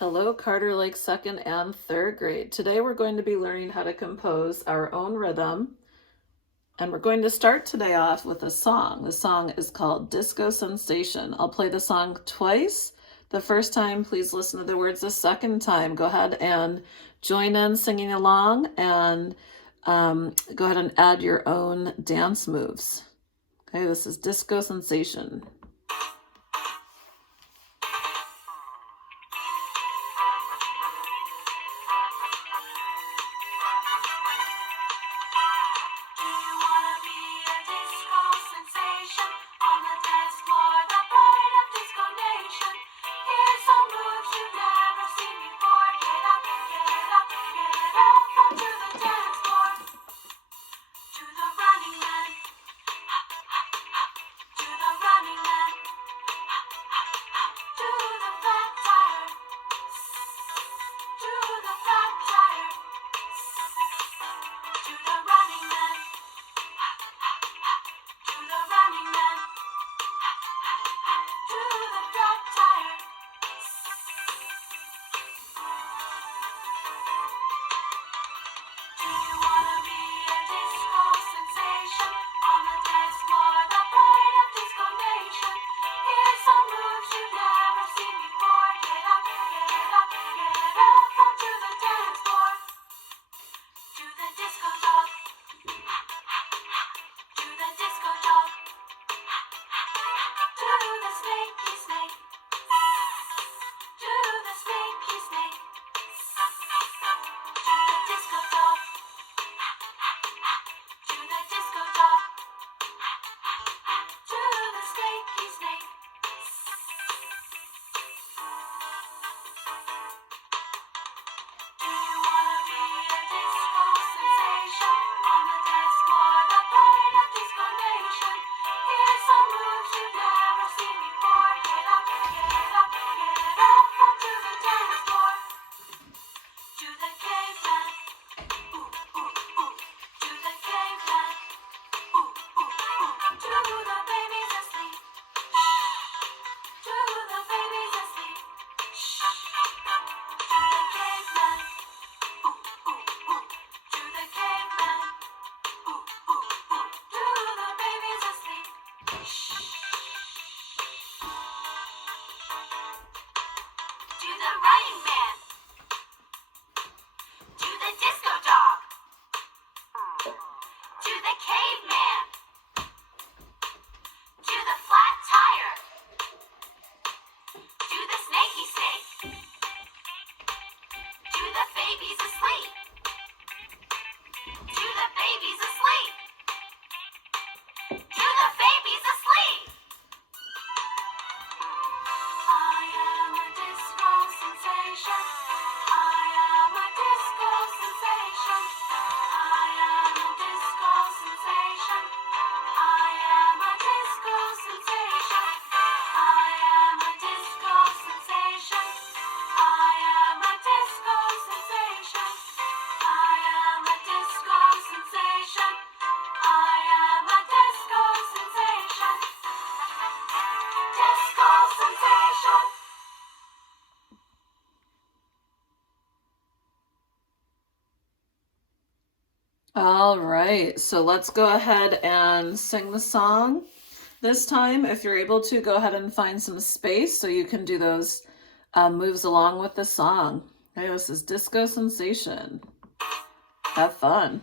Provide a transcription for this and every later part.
Hello, Carter Lake second and third grade. Today we're going to be learning how to compose our own rhythm. And we're going to start today off with a song. The song is called Disco Sensation. I'll play the song twice. The first time, please listen to the words. The second time, go ahead and join in singing along and go ahead and add your own dance moves. Okay, this is Disco Sensation. All right, so let's go ahead and sing the song. This time, if you're able to, go ahead and find some space so you can do those moves along with the song. Okay, this is Disco Sensation. Have fun.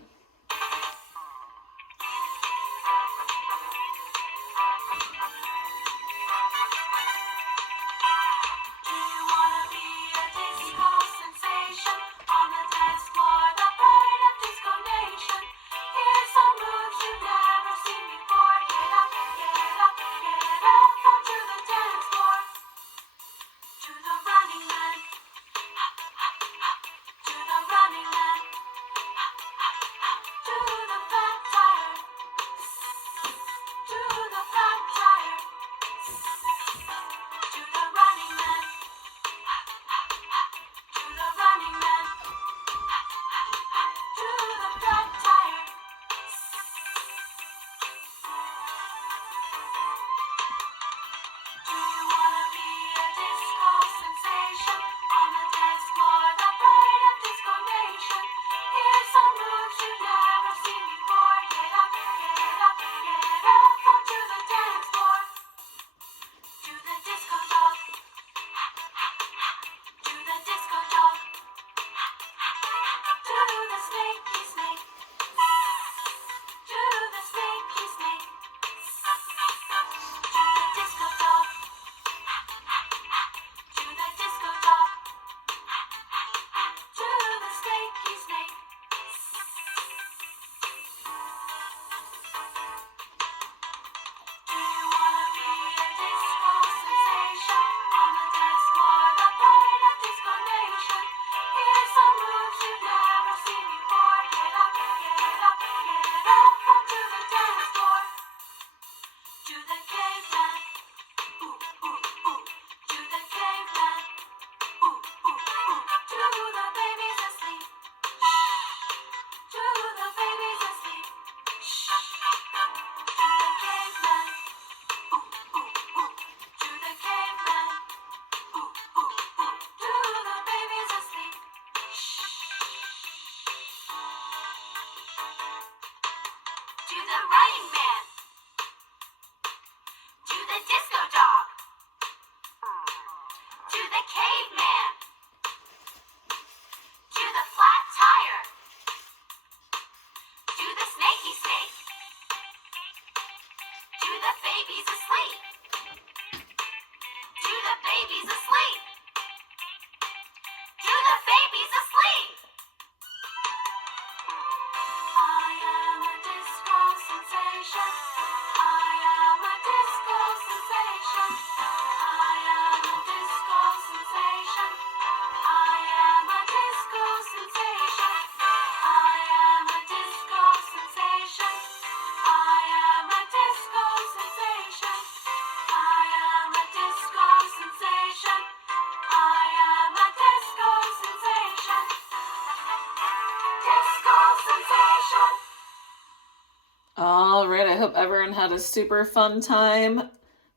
All right, I hope everyone had a super fun time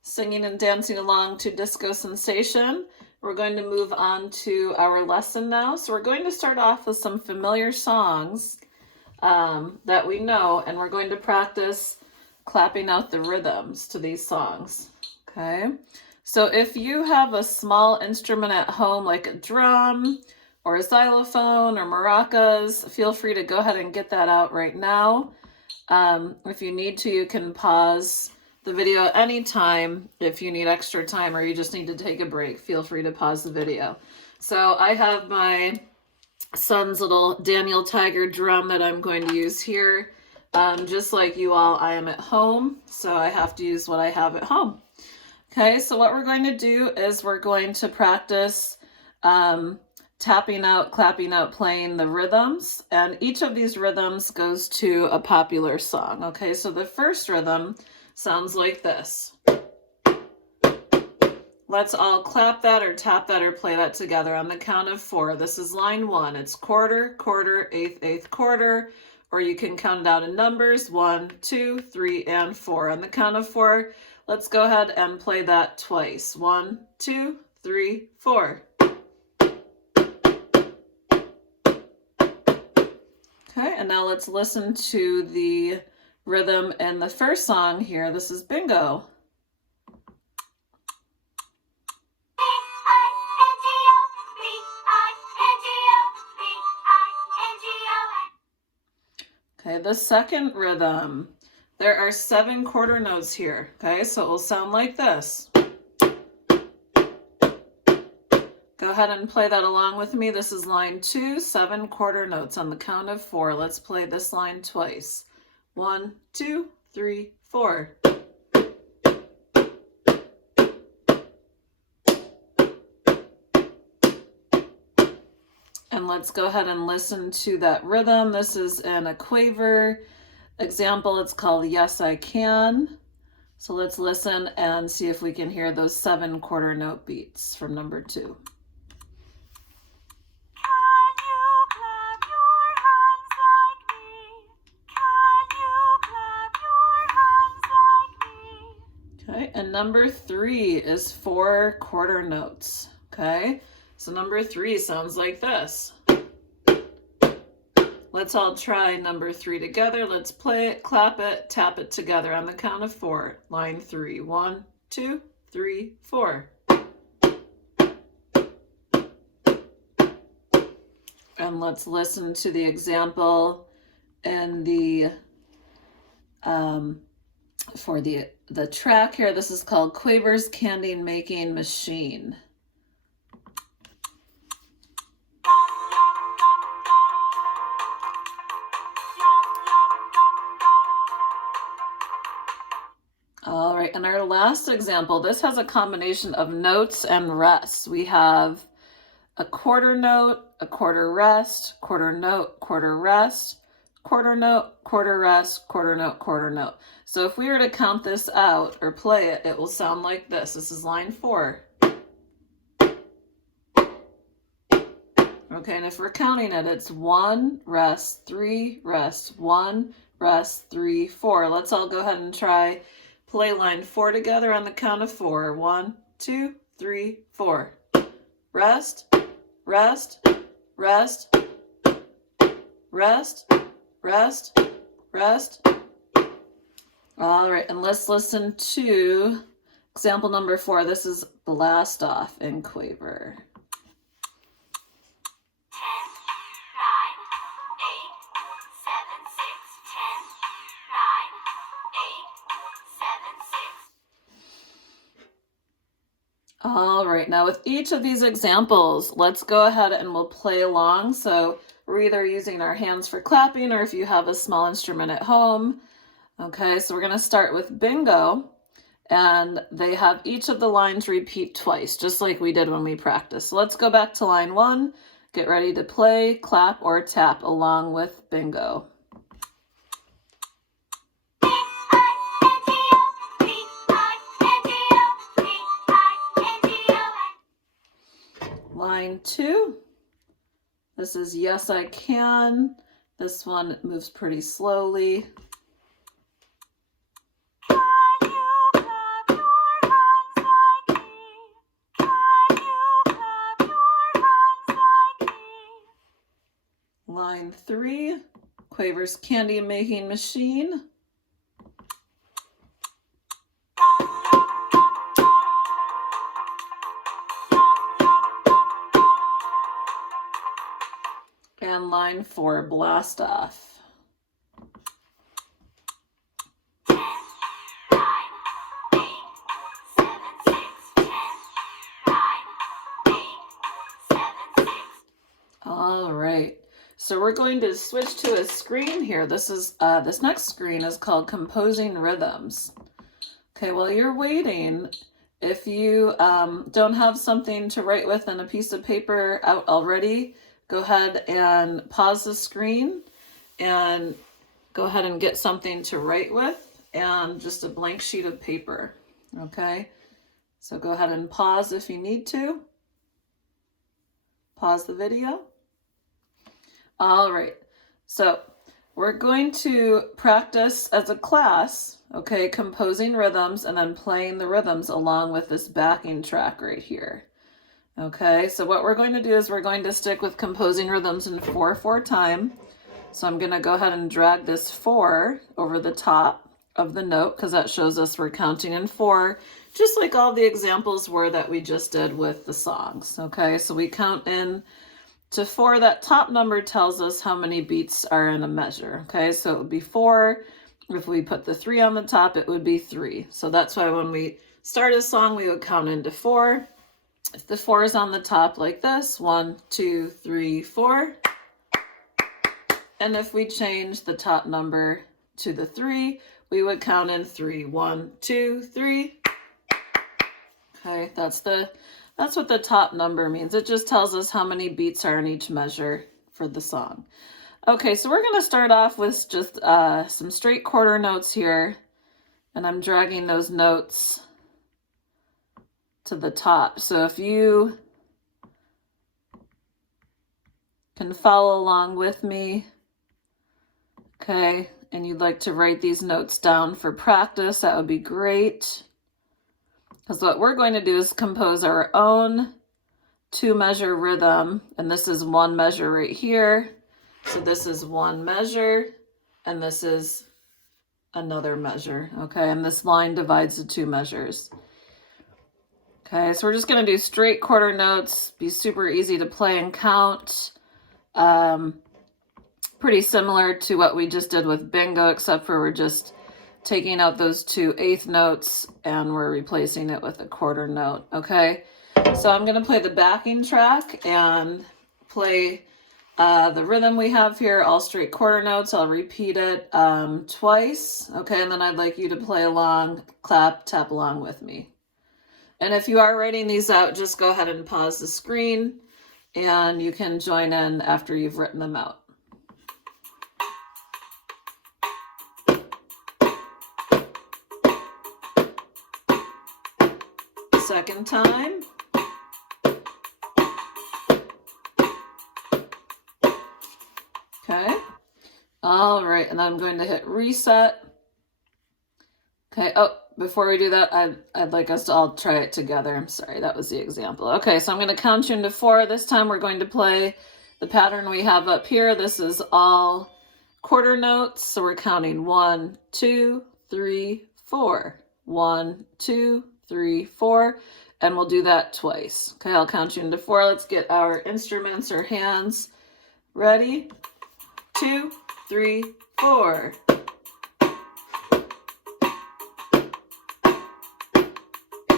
singing and dancing along to Disco Sensation. We're going to move on to our lesson now. So we're going to start off with some familiar songs that we know, and we're going to practice clapping out the rhythms to these songs. Okay, so if you have a small instrument at home like a drum or a xylophone or maracas, feel free to go ahead and get that out right now. If you need to, you can pause the video at any time. If you need extra time or you just need to take a break, feel free to pause the video. So I have my son's little Daniel Tiger drum that I'm going to use here. Just like you all, I am at home, so I have to use what I have at home. Okay, so what we're going to do is we're going to practice tapping out, clapping out, playing the rhythms, and each of these rhythms goes to a popular song. Okay, so the first rhythm sounds like this. Let's all clap that or tap that or play that together on the count of 4. This is line 1. It's quarter, quarter, eighth, eighth, quarter, or you can count it out in numbers, 1, 2, 3, and 4. On the count of 4, let's go ahead and play that twice. 1, 2, 3, 4. Okay, and now let's listen to the rhythm in the first song here. This is Bingo. Okay, the second rhythm. There are 7 quarter notes here. Okay, so it will sound like this. Go ahead and play that along with me. This is line 2, 7 quarter notes on the count of 4. Let's play this line twice. 1, 2, 3, 4. And let's go ahead and listen to that rhythm. This is in a Quaver example. It's called Yes I Can. So let's listen and see if we can hear those 7 quarter note beats from number 2. Okay, and number 3 is 4 quarter notes. Okay, so number 3 sounds like this. Let's all try number 3 together. Let's play it, clap it, tap it together on the count of 4. Line 3. 1, 2, 3, 4. And let's listen to the example in the for the track here. This is called Quaver's Candy Making Machine. All right, and our last example, this has a combination of notes and rests. We have a quarter note, a quarter rest, quarter note, quarter rest, quarter note, quarter rest, quarter note, quarter note. So if we were to count this out or play it, it will sound like this. This is line 4. Okay, and if we're counting it, it's 1, rest, 3, rest, 1, rest, 3, 4. Let's all go ahead and try play line 4 together on the count of 4. 1, 2, 3, 4. Rest, rest, rest, rest, rest, rest. All right, and let's listen to example number 4. This is Blast Off in Quaver. 10, 9, 8, 7, 6, 10, 9, 8, 7, 6. All right, now with each of these examples, let's go ahead and we'll play along. So we're either using our hands for clapping or if you have a small instrument at home. Okay, so we're going to start with Bingo, and they have each of the lines repeat twice, just like we did when we practiced. So let's go back to line 1, get ready to play, clap, or tap along with Bingo. Line 2, this is Yes I Can, This one moves pretty slowly. Can you clap your hands like me? Can you clap your hands like me? Line 3, Quaver's candy making machine. And line 4, blast off. 10, 9, 8, 7, 6, 10, 9, 8, 7, 6. All right. So we're going to switch to a screen here. This next screen is called Composing Rhythms. Okay, while you're waiting, if you don't have something to write with and a piece of paper out already, go ahead and pause the screen and go ahead and get something to write with and just a blank sheet of paper. Okay, so go ahead and pause if you need to. Pause the video. All right, so we're going to practice as a class, okay, composing rhythms and then playing the rhythms along with this backing track right here. Okay, so what we're going to do is we're going to stick with composing rhythms in 4/4 time. So I'm going to go ahead and drag this 4 over the top of the note because that shows us we're counting in 4, just like all the examples were that we just did with the songs. Okay, so we count in to 4. That top number tells us how many beats are in a measure. Okay, so it would be 4. If we put the 3 on the top, it would be 3. So that's why when we start a song, we would count into 4. If the 4 is on the top like this, 1, 2, 3, 4. And if we change the top number to the 3, we would count in 3. 1, 2, 3. Okay, that's what the top number means. It just tells us how many beats are in each measure for the song. Okay, so we're going to start off with just some straight quarter notes here. And I'm dragging those notes to the top. So if you can follow along with me, okay, and you'd like to write these notes down for practice, that would be great. Because what we're going to do is compose our own 2-measure rhythm, and this is 1 measure right here. So this is 1 measure, and this is another measure, okay? And this line divides the 2 measures. Okay, so we're just going to do straight quarter notes, be super easy to play and count. Pretty similar to what we just did with bingo, except for we're just taking out those 2 eighth notes and we're replacing it with a quarter note, okay? So I'm going to play the backing track and play the rhythm we have here, all straight quarter notes. I'll repeat it twice, okay? And then I'd like you to play along, clap, tap along with me. And if you are writing these out, just go ahead and pause the screen and you can join in after you've written them out. Second time. Okay. All right, and I'm going to hit reset. Okay, oh, before we do that, I'd like us to all try it together. I'm sorry, that was the example. Okay, so I'm going to count you into 4. This time we're going to play the pattern we have up here. This is all quarter notes, so we're counting 1, 2, 3, 4. 1, 2, 3, 4, and we'll do that twice. Okay, I'll count you into 4. Let's get our instruments or hands ready. 2, 3, 4.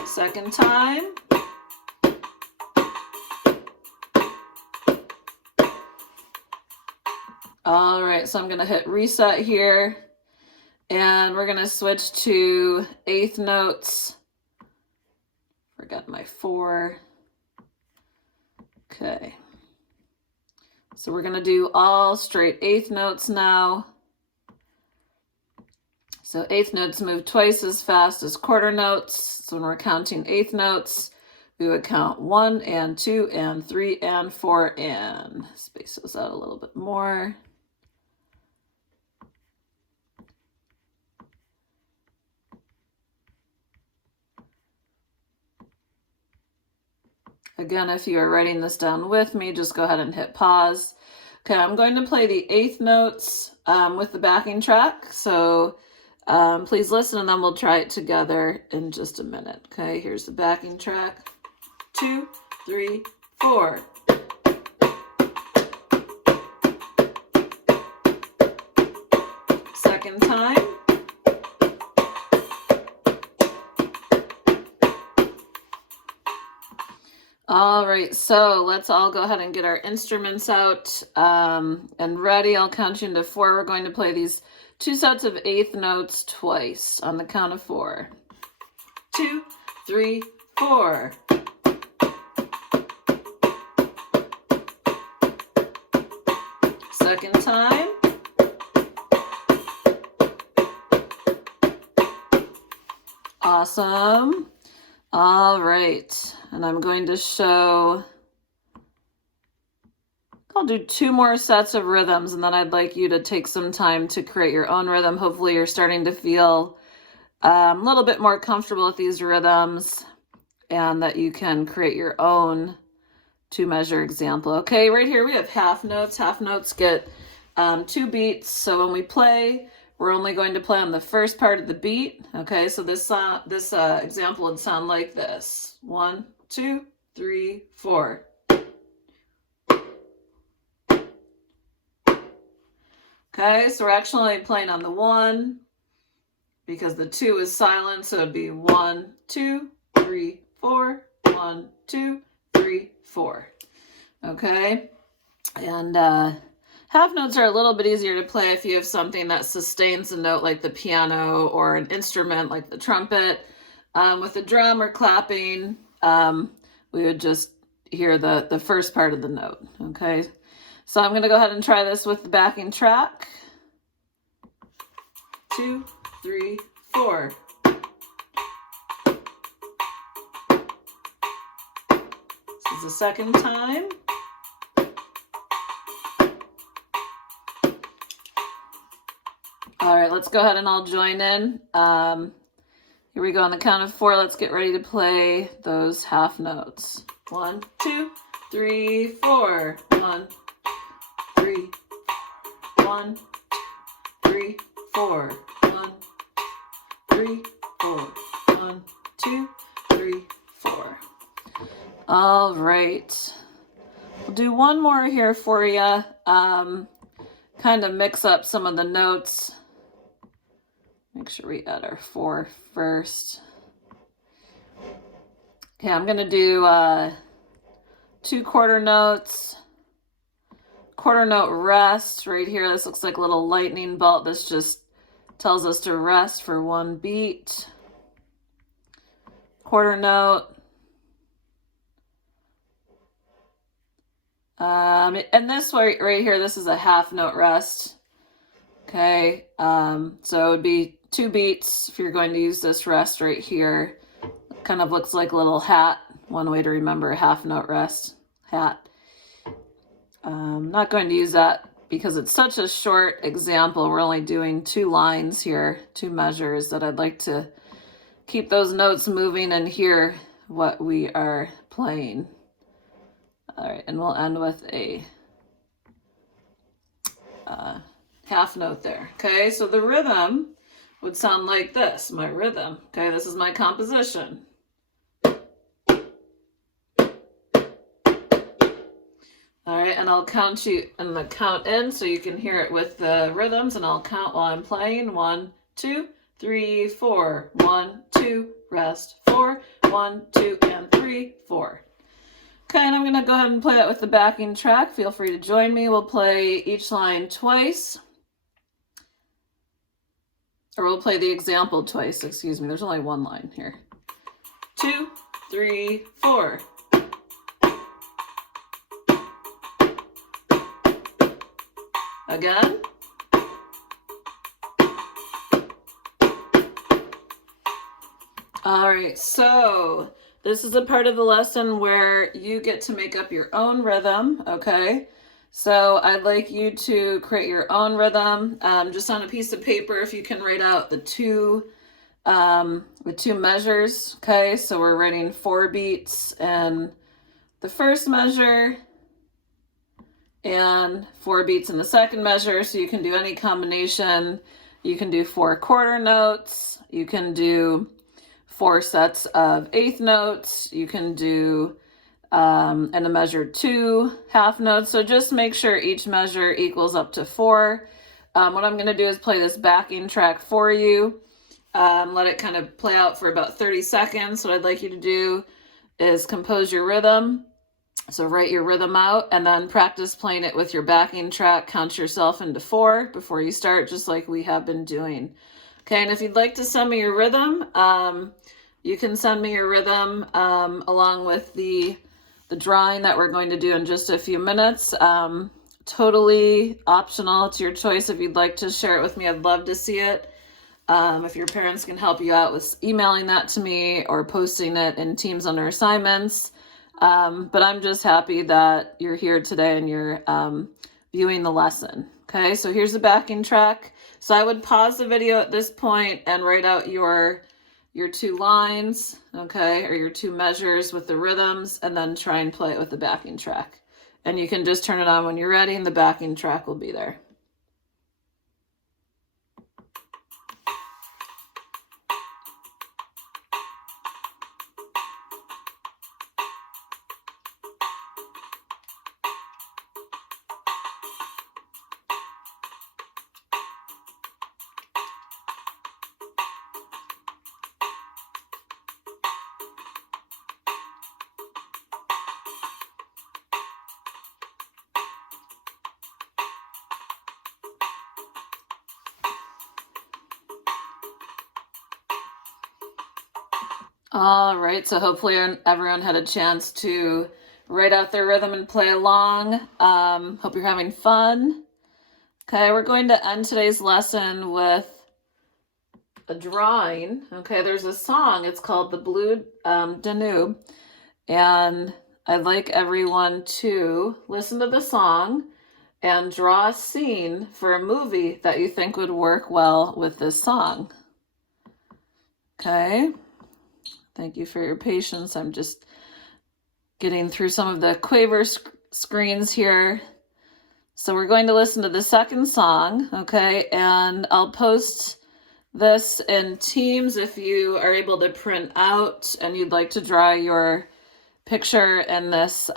Second time. All right, so I'm going to hit reset here, and we're going to switch to eighth notes. Forgot my 4. Okay. So we're going to do all straight eighth notes now. So eighth notes move twice as fast as quarter notes. So when we're counting eighth notes, we would count 1 and 2 and 3 and 4 and space those out a little bit more. Again, if you are writing this down with me, just go ahead and hit pause. Okay, I'm going to play the eighth notes with the backing track. So please listen and then we'll try it together in just a minute. Okay, here's the backing track. 2, 3, 4. Second time. All right, so let's all go ahead and get our instruments out and ready. I'll count you into 4. We're going to play these 2 sets of eighth notes twice on the count of 4. 2, 3, 4. Second time. Awesome. All right, and I'm going to show, I'll do 2 more sets of rhythms, and then I'd like you to take some time to create your own rhythm. Hopefully you're starting to feel a little bit more comfortable with these rhythms and that you can create your own 2-measure example. Okay, right here we have half notes. Half notes get 2 beats, so when we play, we're only going to play on the first part of the beat. Okay, so this example would sound like this. 1, 2, 3, 4. Okay, so we're actually playing on the 1 because the 2 is silent, so it'd be 1, 2, 3, 4, 1, 2, 3, 4. Okay, and half notes are a little bit easier to play if you have something that sustains a note like the piano or an instrument like the trumpet. With the drum or clapping, we would just hear the first part of the note. Okay, so I'm going to go ahead and try this with the backing track. 2, 3, 4. This is the second time. All right, let's go ahead and all join in. Here we go on the count of 4. Let's get ready to play those half notes. 1, 2, 3, 4. 1, 3, 1, 3, 4. 1, 3, 4. 1, 2, 3, 4. All right. We'll do one more here for you. Kind of mix up some of the notes. Make sure we add our 4 first. Okay, I'm going to do 2 quarter notes. Quarter note rest right here. This looks like a little lightning bolt. This just tells us to rest for 1 beat. Quarter note. And this right here, this is a half note rest. Okay, so it would be 2 beats if you're going to use this rest right here. Kind of looks like a little hat. One way to remember a half note rest, hat. I'm not going to use that because it's such a short example. We're only doing 2 lines here, 2 measures, that I'd like to keep those notes moving and hear what we are playing. All right, and we'll end with a half note there. Okay, so the rhythm would sound like this, my rhythm. Okay, this is my composition. All right, and I'll count you in the count in so you can hear it with the rhythms, and I'll count while I'm playing. 1, 2, 3, 4. 1, 2, rest, 4. 1, 2, and 3, 4. Okay, and I'm going to go ahead and play that with the backing track. Feel free to join me. We'll play each line twice. Or we'll play the example twice, excuse me. There's only 1 line here. 2, 3, 4. Again. All right, so this is a part of the lesson where you get to make up your own rhythm, okay? So I'd like you to create your own rhythm, just on a piece of paper. If you can write out the two measures, okay? So we're writing 4 beats and the first measure and 4 beats in the second measure. So you can do any combination. You can do 4 quarter notes. You can do 4 sets of eighth notes. You can do in a measure 2 half notes. So just make sure each measure equals up to 4. What I'm going to do is play this backing track for you. Let it kind of play out for about 30 seconds. What I'd like you to do is compose your rhythm. So write your rhythm out and then practice playing it with your backing track. Count yourself into 4 before you start, just like we have been doing. Okay, and if you'd like to send me your rhythm, you can send me your rhythm along with the drawing that we're going to do in just a few minutes. Totally optional. It's your choice. If you'd like to share it with me, I'd love to see it. If your parents can help you out with emailing that to me or posting it in Teams under assignments. But I'm just happy that you're here today and you're viewing the lesson. Okay, so here's the backing track. So I would pause the video at this point and write out your 2 lines, okay, or your 2 measures with the rhythms, and then try and play it with the backing track. And you can just turn it on when you're ready and the backing track will be there. All right, so hopefully everyone had a chance to write out their rhythm and play along. Hope you're having fun. Okay, we're going to end today's lesson with a drawing. Okay, there's a song. It's called The Blue Danube. And I'd like everyone to listen to the song and draw a scene for a movie that you think would work well with this song. Okay. Thank you for your patience. I'm just getting through some of the Quaver screens here. So we're going to listen to the second song, okay? And I'll post this in Teams if you are able to print out and you'd like to draw your picture in this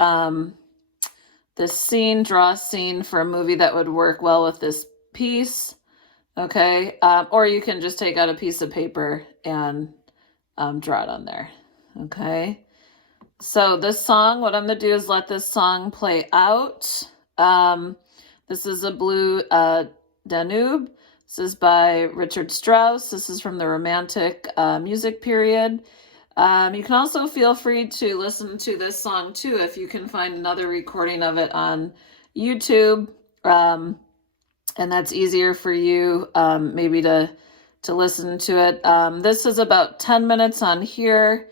scene, draw a scene for a movie that would work well with this piece, okay? Or you can just take out a piece of paper and draw it on there, okay? So this song, what I'm gonna do is let this song play out. This is a Blue Danube. This is by Richard Strauss. This is from the Romantic music period. You can also feel free to listen to this song too if you can find another recording of it on YouTube, and that's easier for you maybe to listen to it. This is about 10 minutes on here.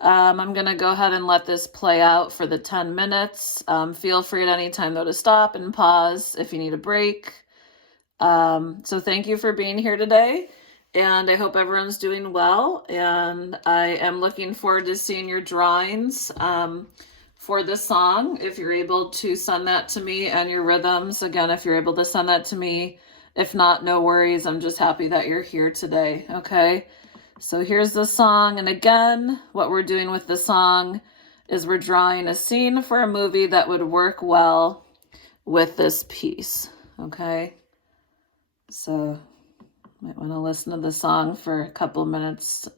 I'm going to go ahead and let this play out for the 10 minutes. Feel free at any time, though, to stop and pause if you need a break. So thank you for being here today, and I hope everyone's doing well, and I am looking forward to seeing your drawings for the song. If you're able to send that to me, and your rhythms, again, if you're able to send that to me. If not, no worries. I'm just happy that you're here today, okay? So here's the song, and again, what we're doing with the song is we're drawing a scene for a movie that would work well with this piece, okay? So might want to listen to the song for a couple minutes.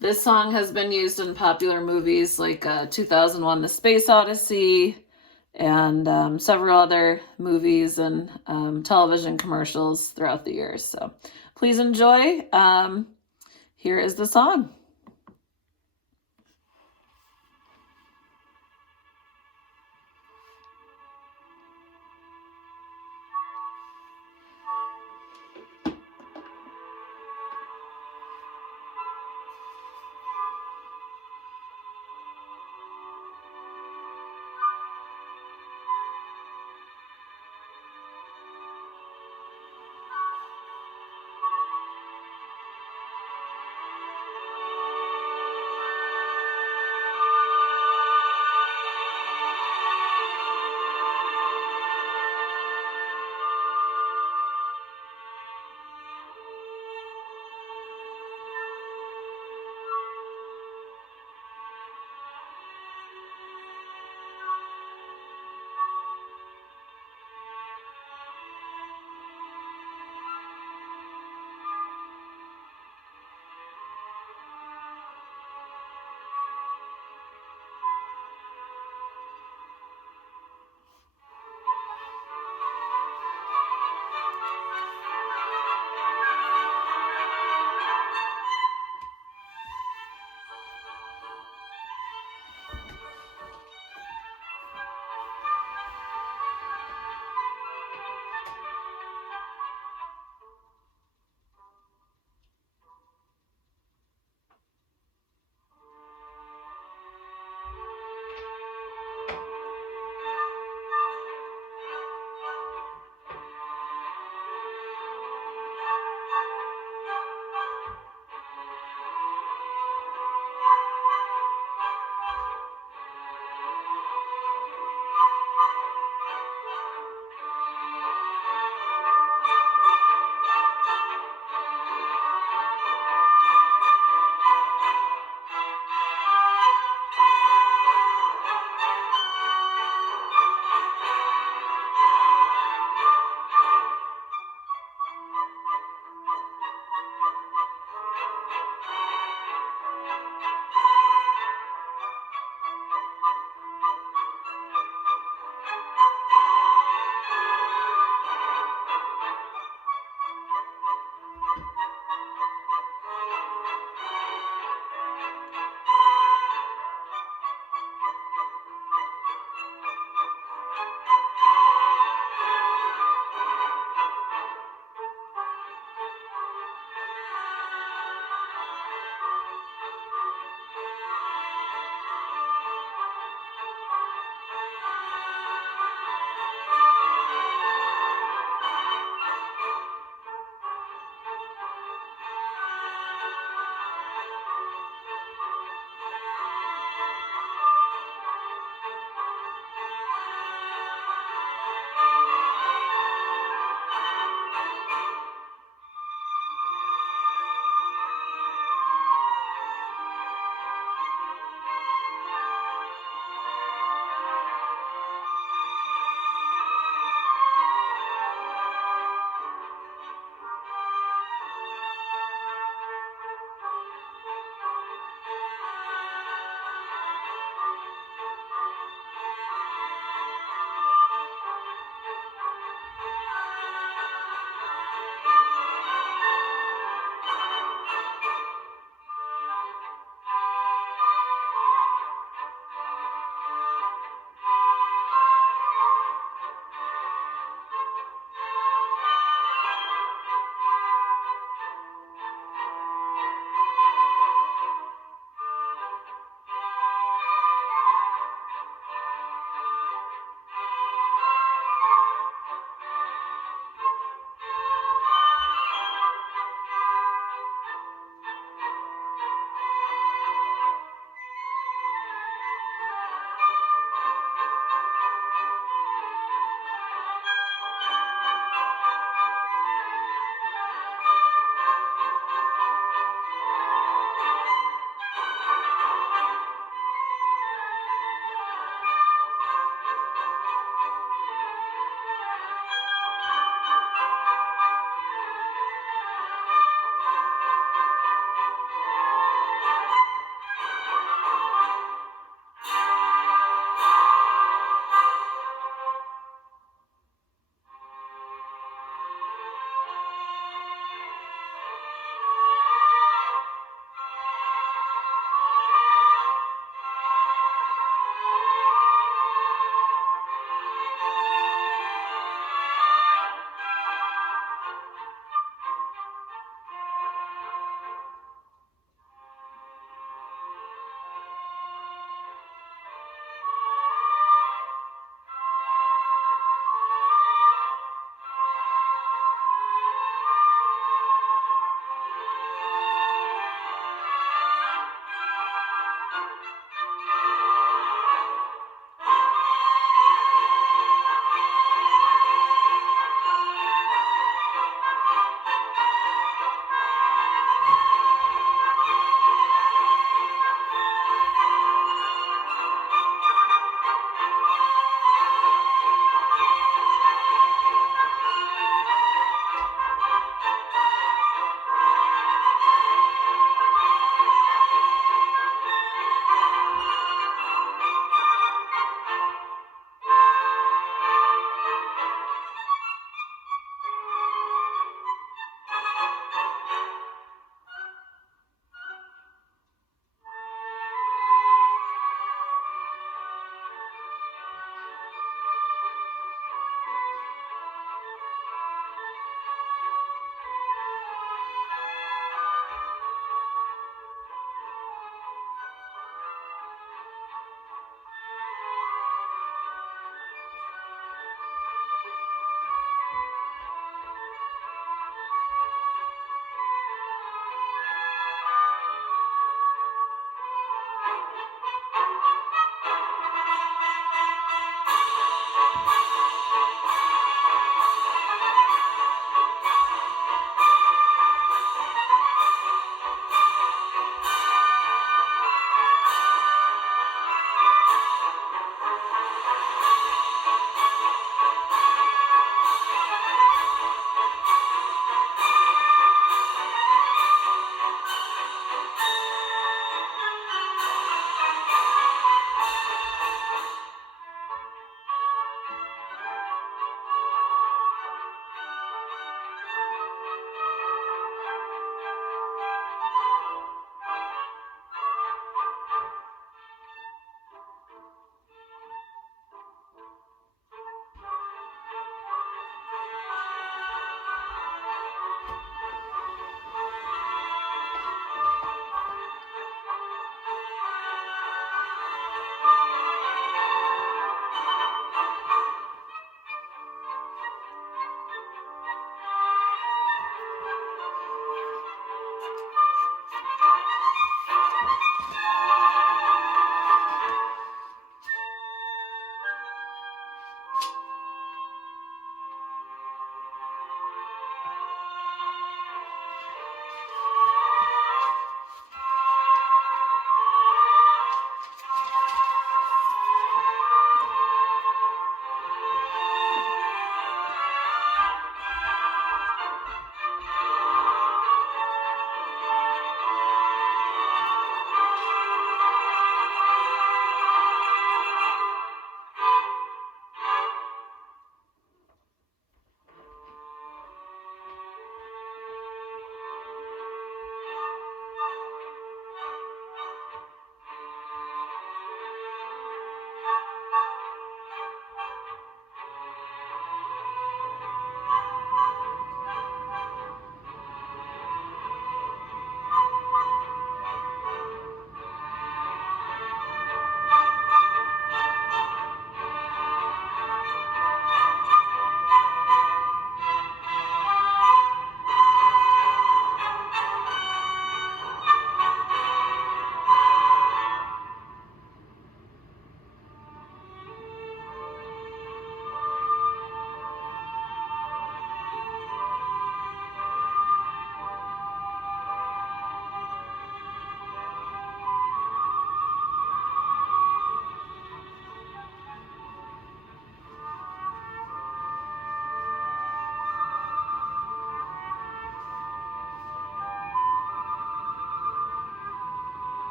This song has been used in popular movies like 2001: The Space Odyssey, and several other movies and television commercials throughout the years. So please enjoy. Here is the song.